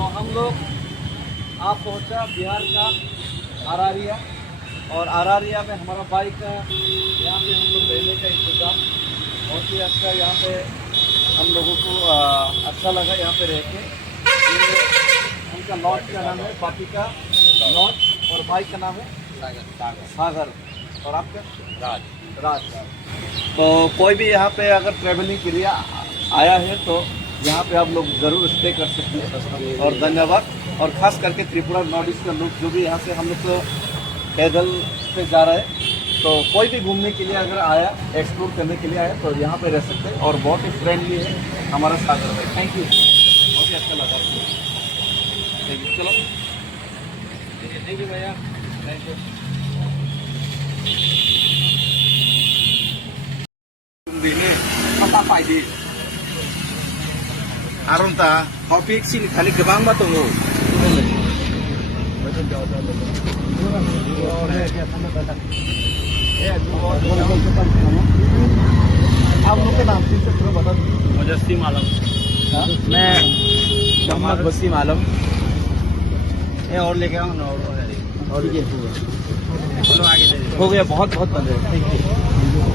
तो हम लोग आप पहुंचा बिहार का अरारिया, और अरारिया में हमारा बाइक यहाँ पे हम लोग रहने का इंतज़ाम बहुत ही अच्छा, यहाँ पे हम लोगों को अच्छा लगा यहाँ पे रह के। उनका लॉज का नाम है पापिका लॉज, और बाइक का नाम है सागर, और आपका राज। तो कोई भी यहाँ पे अगर ट्रेवलिंग के लिए आया है तो यहाँ पे आप लोग ज़रूर स्टे कर सकते हैं। और धन्यवाद। और ख़ास करके त्रिपुरा नॉर्थ ईस्ट का लोग जो भी यहाँ से हम लोग तो पैदल से जा रहे हैं, तो कोई भी घूमने के लिए अगर आया, एक्सप्लोर करने के लिए आया, तो यहाँ पे रह सकते हैं। और बहुत ही फ्रेंडली है हमारा सागर भाई। थैंक यू, बहुत ही अच्छा लगा। Thank you. चलो, थैंक यू भैया, थैंक यू। आरंता टपिक सिन खालि गोबां मा दङ। आप लोग के नाम से थोड़ा बता दीजिए। मुजस्सिम आलम। मैं मोहम्मद वसीम आलम। और लेके आओ ना, और ठीक है, हो गया। बहुत बहुत धन्यवाद। Thank you.